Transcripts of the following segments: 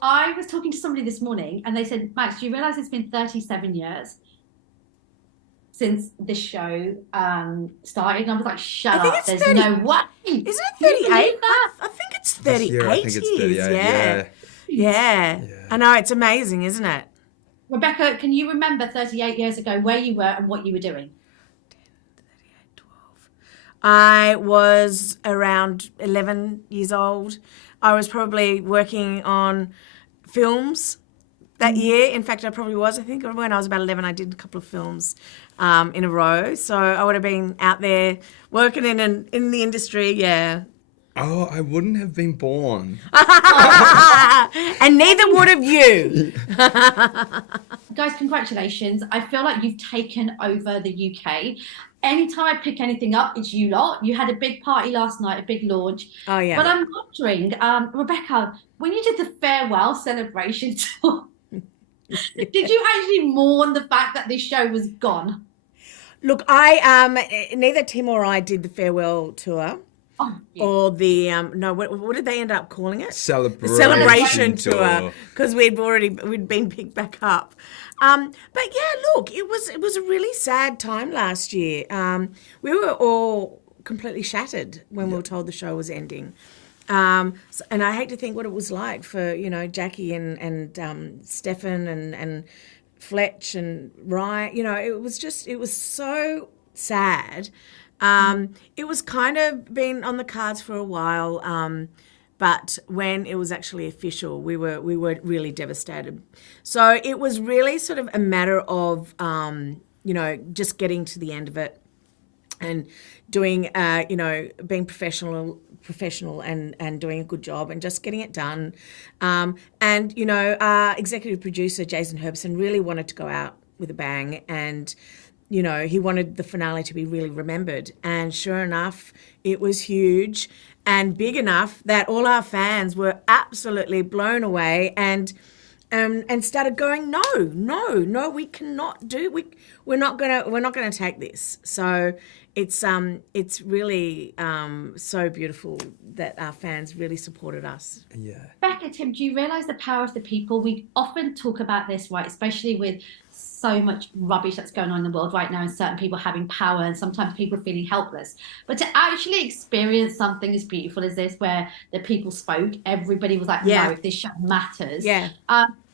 I was talking to somebody this morning and they said, Max, do you realise it's been 37 years since this show started? And I was like, shut up. There's 30, no way. Isn't it 38? I think it's 38 year, I think it's 38, years. Yeah. I know, it's amazing, isn't it? Rebekah, can you remember 38 years ago where you were and what you were doing? 10, 38, 12. I was around 11 years old. I was probably working on films that year. In fact, I probably was. I think when I was about 11, I did a couple of films in a row. So I would have been out there working in the industry, yeah. Oh, I wouldn't have been born. And neither would have you. Guys, congratulations. I feel like you've taken over the UK. Anytime I pick anything up, it's you lot. You had a big party last night, a big launch. Oh, yeah. But I'm wondering, Rebekah, when you did the farewell celebration tour, did you actually mourn the fact that this show was gone? Look, neither Tim or I did the farewell tour. Oh, yeah. Or the what did they end up calling it? Celebration tour, because we'd been picked back up. But yeah, look, it was a really sad time last year. We were all completely shattered when we were told the show was ending. And I hate to think what it was like for Jackie and Stefan and Fletch and Bryant. It was so sad. It was kind of been on the cards for a while, but when it was actually official, we were really devastated. So it was really sort of a matter of just getting to the end of it and doing being professional and doing a good job and just getting it done. And our executive producer Jason Herbson really wanted to go out with a bang, and he wanted the finale to be really remembered. And sure enough, it was huge and big enough that all our fans were absolutely blown away and started going, no, we cannot do. We're not gonna take this. So it's really so beautiful that our fans really supported us. Yeah. Rebekah, Tim, do you realise the power of the people? We often talk about this, right? Especially with so much rubbish that's going on in the world right now and certain people having power and sometimes people feeling helpless. But to actually experience something as beautiful as this, where the people spoke, everybody was like, no, this show matters. Yeah.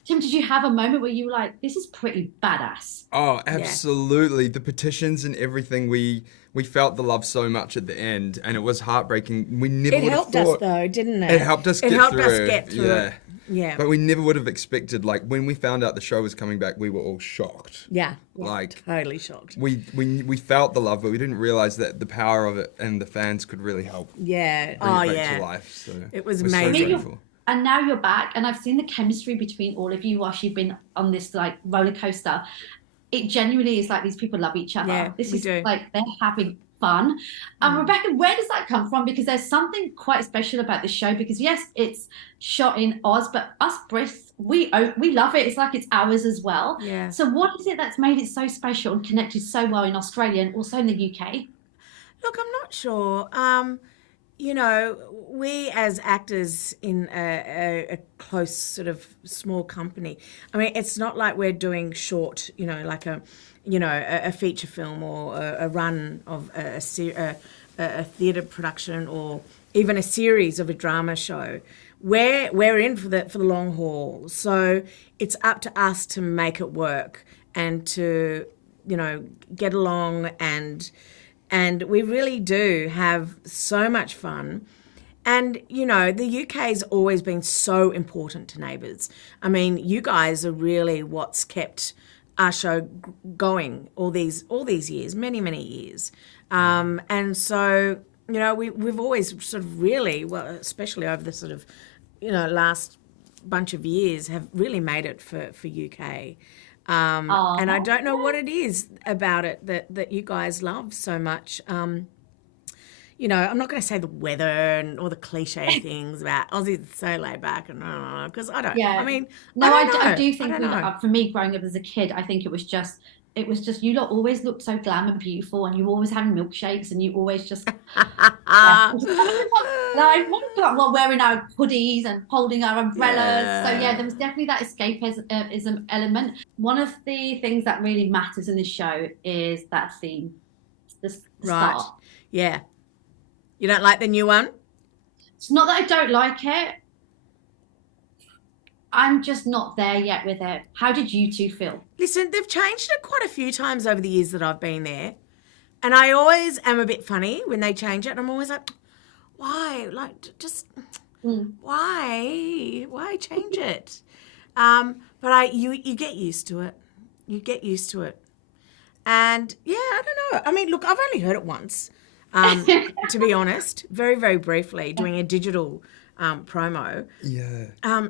Tim, did you have a moment where you were like, this is pretty badass? Oh, absolutely. Yeah. The petitions and everything, we felt the love so much at the end, and it was heartbreaking. We never would have thought. It helped us, though, didn't it? It helped us get through it. Yeah. But we never would have expected, like, when we found out the show was coming back, we were all shocked. Yeah. Like, totally shocked. We felt the love, but we didn't realise that the power of it and the fans could really help. Yeah. Bring it back to life. So it was amazing. So grateful. And now you're back, and I've seen the chemistry between all of you whilst you've been on this like roller coaster. It genuinely is like these people love each other. Yeah, this is like they're having fun. Rebekah, where does that come from? Because there's something quite special about this show. Because yes, it's shot in Oz, but us Brits, we love it. It's like it's ours as well. Yeah. So what is it that's made it so special and connected so well in Australia and also in the UK? Look, I'm not sure. We as actors in a close sort of small company, I mean, it's not like we're doing short, like a feature film or a run of a theatre production or even a series of a drama show. We're in for the long haul. So it's up to us to make it work and to, get along and we really do have so much fun. And, the UK's always been so important to Neighbours. I mean, you guys are really what's kept our show going all these years, many, many years. And so, we've always sort of really, well, especially over the sort of, last bunch of years, have really made it for UK. And I don't know what it is about it that you guys love so much. I'm not going to say the weather and all the cliche things about Aussies so laid back and because I don't. Yeah. I mean, no, I do think for me growing up as a kid, I think it was just it was just, you lot always looked so glam and beautiful, and you always having milkshakes, and you always just wearing our hoodies and holding our umbrellas. So yeah, there was definitely that escapism element. One of the things that really matters in this show is that theme, the Right. start. Yeah. You don't like the new one? It's not that I don't like it. I'm just not there yet with it. How did you two feel? Listen, they've changed it quite a few times over the years that I've been there. And I always am a bit funny when they change it. And I'm always like, why? Like, just, why change it? But you get used to it. You get used to it. And yeah, I don't know. I mean, look, I've only heard it once, to be honest, very, very briefly, doing a digital promo. Yeah.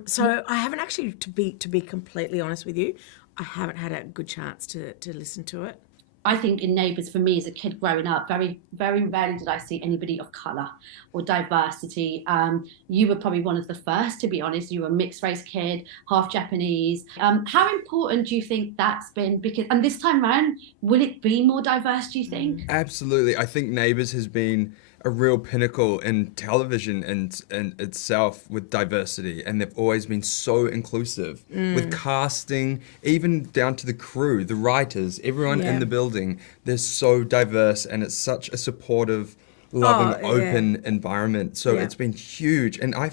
So I haven't actually, to be completely honest with you, I haven't had a good chance to listen to it. I think in Neighbours, for me as a kid growing up, very, very rarely did I see anybody of colour or diversity. You were probably one of the first, to be honest. You were a mixed race kid, half Japanese. How important do you think that's been? Because, and this time around, will it be more diverse, do you think? Absolutely. I think Neighbours has been a real pinnacle in television and itself with diversity, and they've always been so inclusive with casting, even down to the crew, the writers, everyone in the building. They're so diverse, and it's such a supportive, loving, open environment. So it's been huge, and I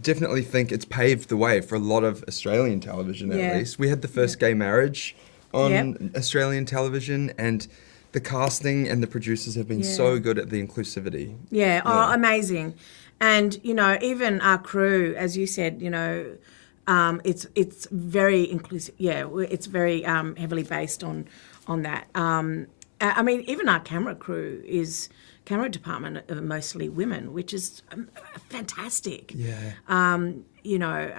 definitely think it's paved the way for a lot of Australian television. At least we had the first gay marriage on Australian television, and the casting and the producers have been so good at the inclusivity. Yeah, oh, amazing. And, you know, even our crew, as you said, you know, it's very inclusive. Yeah, it's very heavily based on that. I mean, even our camera department are mostly women, which is fantastic. Yeah. You know,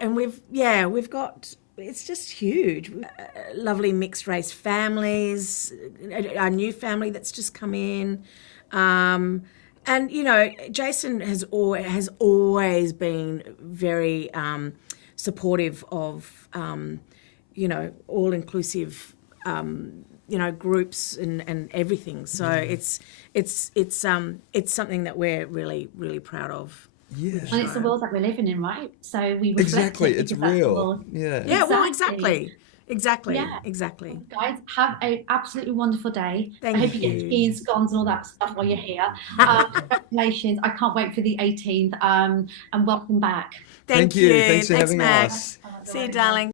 and we've got, it's just huge. Lovely mixed race families, our new family that's just come in. And, you know, Jason has always been very supportive of, you know, all-inclusive, you know, groups and everything. So it's something that we're really, really proud of. Yeah. And it's the world that we're living in, right? So we reflect Exactly, it it's because that's the real. world. Yeah. Yeah, well, exactly. Yeah. Exactly. Guys, have an absolutely wonderful day. Thank I hope you you. get tea and scones and all that stuff while you're here. Congratulations. I can't wait for the 18th. And welcome back. Thank you. Thanks for having Max. us. See you, darling.